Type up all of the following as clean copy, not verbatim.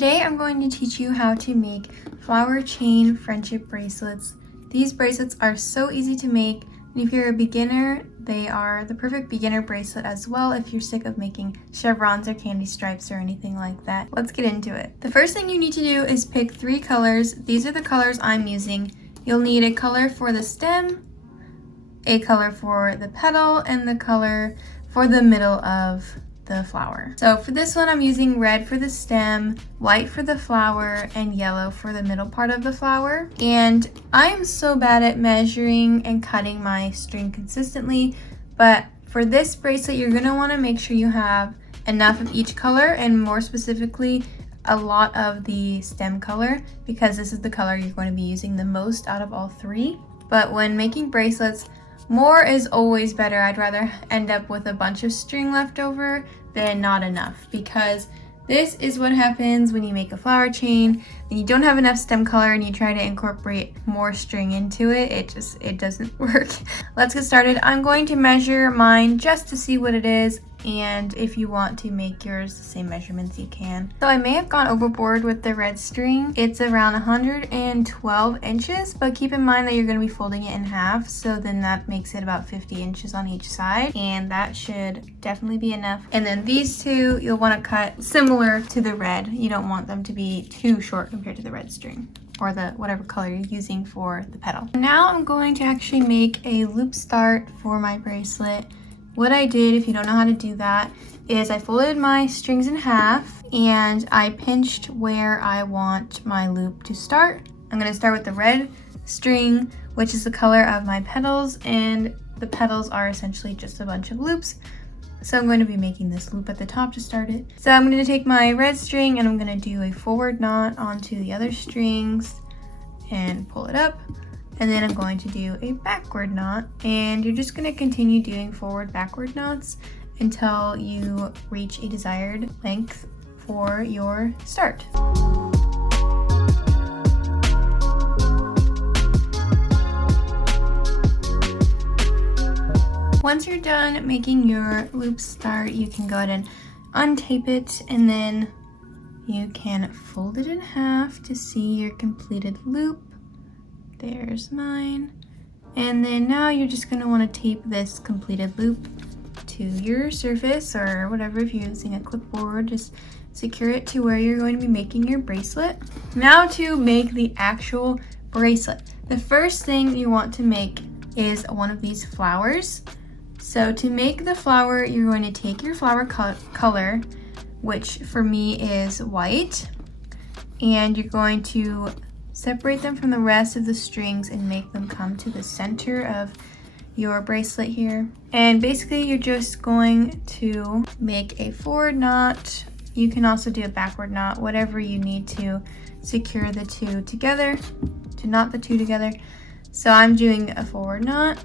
Today I'm going to teach you how to make flower chain friendship bracelets. These bracelets are so easy to make, and if you're a beginner, they are the perfect beginner bracelet as well if you're sick of making chevrons or candy stripes or anything like that. Let's get into it. The first thing you need to do is pick 3 colors. These are the colors I'm using. You'll need a color for the stem, a color for the petal, and the color for the middle of the flower. So for this one, I'm using red for the stem, white for the flower, and yellow for the middle part of the flower. And I am so bad at measuring and cutting my string consistently, but for this bracelet, you're gonna wanna make sure you have enough of each color, and more specifically, a lot of the stem color, because this is the color you're going to be using the most out of all 3. But when making bracelets, more is always better. I'd rather end up with a bunch of string left over than not enough, because this is what happens when you make a flower chain and you don't have enough stem color and you try to incorporate more string into it. It doesn't work. Let's get started. I'm going to measure mine just to see what it is, and if you want to make yours the same measurements, you can. So I may have gone overboard with the red string. It's around 112 inches, but keep in mind that you're going to be folding it in half, so then that makes it about 50 inches on each side, and that should definitely be enough. And then these two, you'll want to cut similar to the red. You don't want them to be too short compared to the red string, or the whatever color you're using for the petal. Now I'm going to actually make a loop start for my bracelet. What I did, if you don't know how to do that, is I folded my strings in half and I pinched where I want my loop to start. I'm going to start with the red string, which is the color of my petals, and the petals are essentially just a bunch of loops. So I'm going to be making this loop at the top to start it. So I'm going to take my red string and I'm going to do a forward knot onto the other strings and pull it up. And then I'm going to do a backward knot, and you're just going to continue doing forward backward knots until you reach a desired length for your start. Once you're done making your loop start, you can go ahead and untape it, and then you can fold it in half to see your completed loop. There's mine. And then now you're just going to want to tape this completed loop to your surface, or whatever. If you're using a clipboard, just secure it to where you're going to be making your bracelet. Now to make the actual bracelet. The first thing you want to make is one of these flowers. So to make the flower, you're going to take your flower color, which for me is white, and you're going to separate them from the rest of the strings and make them come to the center of your bracelet here. And basically you're just going to make a forward knot. You can also do a backward knot, whatever you need to secure the two together, to knot the two together. So I'm doing a forward knot.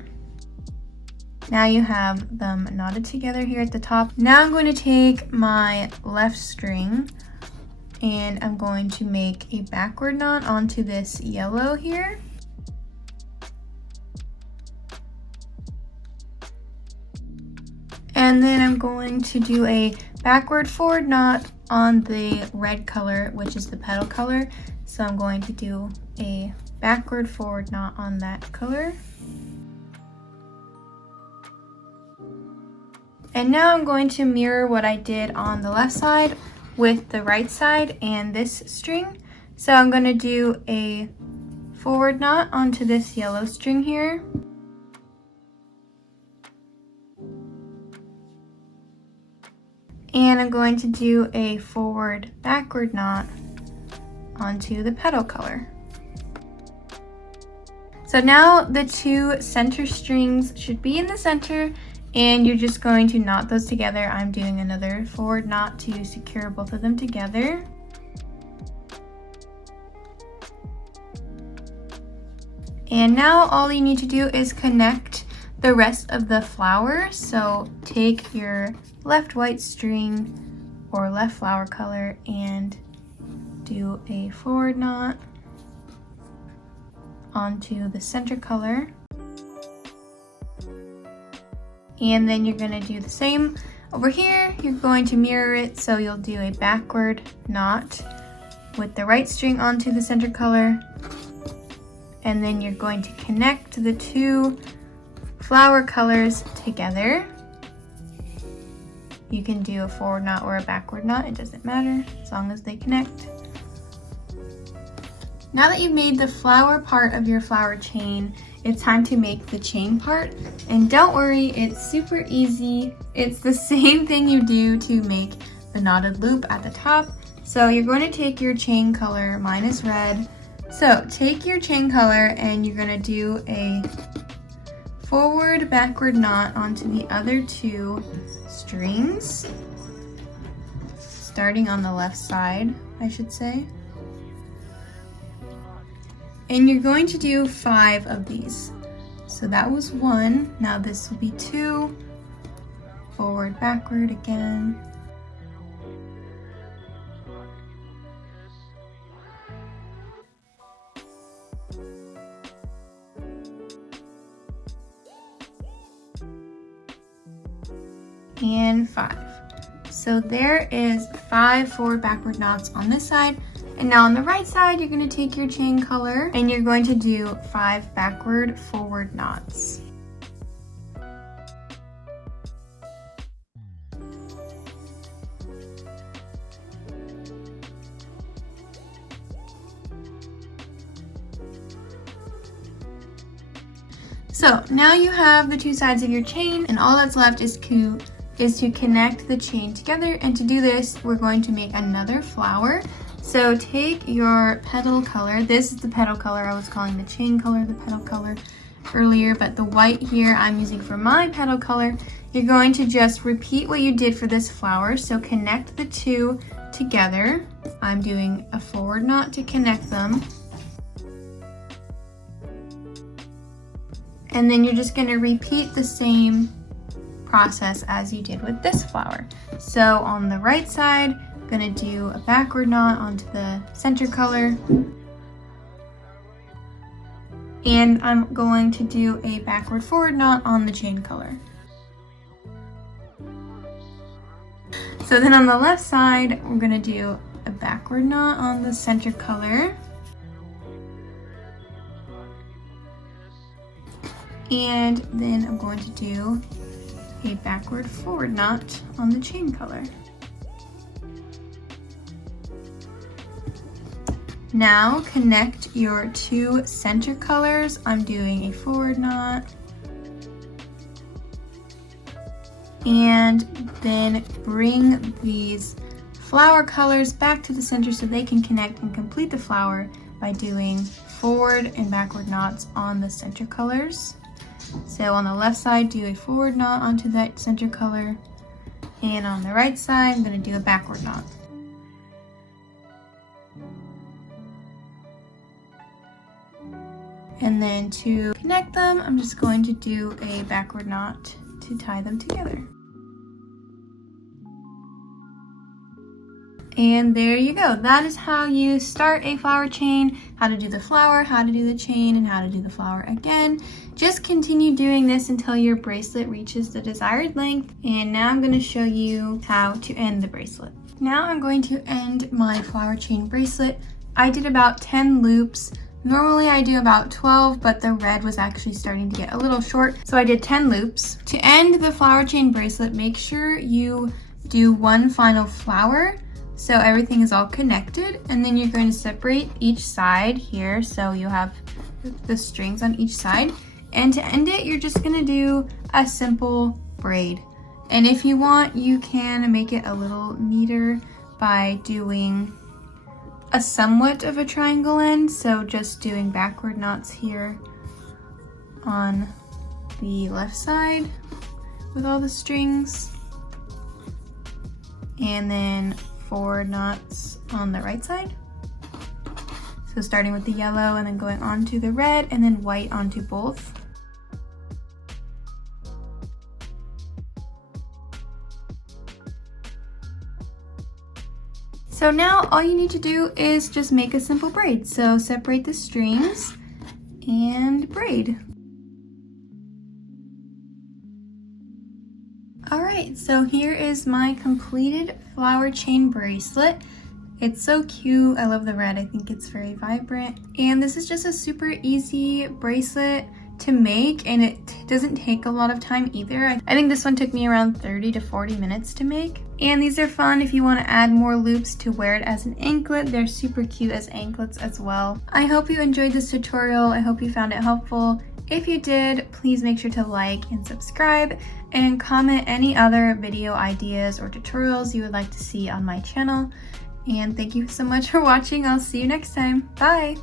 Now you have them knotted together here at the top. Now I'm going to take my left string and I'm going to make a backward knot onto this yellow here. And then I'm going to do a backward forward knot on the red color, which is the petal color. So I'm going to do a backward forward knot on that color. And now I'm going to mirror what I did on the left side with the right side and this string. So I'm going to do a forward knot onto this yellow string here. And I'm going to do a forward backward knot onto the petal color. So now the 2 center strings should be in the center, and you're just going to knot those together. I'm doing another forward knot to secure both of them together. And now all you need to do is connect the rest of the flower. So take your left white string or left flower color and do a forward knot onto the center color. And then you're going to do the same over here. You're going to mirror it, so you'll do a backward knot with the right string onto the center color, and then you're going to connect the two flower colors together. You can do a forward knot or a backward knot, it doesn't matter as long as they connect. Now that you've made the flower part of your flower chain, it's time to make the chain part. And don't worry, it's super easy. It's the same thing you do to make the knotted loop at the top. So you're going to take your chain color, mine is red. So take your chain color and you're going to do a forward backward knot onto the other two strings, starting on the left side, I should say. And you're going to do 5 of these. So that was 1, now this will be 2, forward, backward again. And 5. So there is 5 forward backward knots on this side. And now on the right side, you're going to take your chain color and you're going to do 5 backward forward knots. So now you have the two sides of your chain, and all that's left is to connect the chain together. And to do this, we're going to make another flower. So take your petal color. This is the petal color. I was calling the chain color the petal color earlier, but the white here I'm using for my petal color. You're going to just repeat what you did for this flower. So connect the two together. I'm doing a forward knot to connect them. And then you're just going to repeat the same process as you did with this flower. So on the right side, I'm going to do a backward knot onto the center color. And I'm going to do a backward forward knot on the chain color. So then on the left side, we're going to do a backward knot on the center color. And then I'm going to do a backward forward knot on the chain color. Now connect your two center colors. I'm doing a forward knot. And then bring these flower colors back to the center so they can connect and complete the flower by doing forward and backward knots on the center colors. So on the left side, do a forward knot onto that center color, and on the right side, I'm going to do a backward knot. And then to connect them, I'm just going to do a backward knot to tie them together. And there you go. That is how you start a flower chain, how to do the flower, how to do the chain, and how to do the flower again. Just continue doing this until your bracelet reaches the desired length. And now I'm going to show you how to end the bracelet. Now I'm going to end my flower chain bracelet. I did about 10 loops. Normally I do about 12, but the red was actually starting to get a little short, so I did 10 loops. To end the flower chain bracelet, make sure you do one final flower so everything is all connected, and then you're going to separate each side here so you have the strings on each side. And to end it, you're just going to do a simple braid. And if you want, you can make it a little neater by doing a somewhat of a triangle end, so just doing backward knots here on the left side with all the strings, and then forward knots on the right side. So starting with the yellow and then going on to the red and then white onto both. So now all you need to do is just make a simple braid. So separate the strings and braid. Alright, so here is my completed flower chain bracelet. It's so cute. I love the red. I think it's very vibrant. And this is just a super easy bracelet to make, and it doesn't take a lot of time either. I think this one took me around 30 to 40 minutes to make. And these are fun if you want to add more loops to wear it as an anklet. They're super cute as anklets as well. I hope you enjoyed this tutorial. I hope you found it helpful. If you did, please make sure to like and subscribe and comment any other video ideas or tutorials you would like to see on my channel. And thank you so much for watching. I'll see you next time. Bye!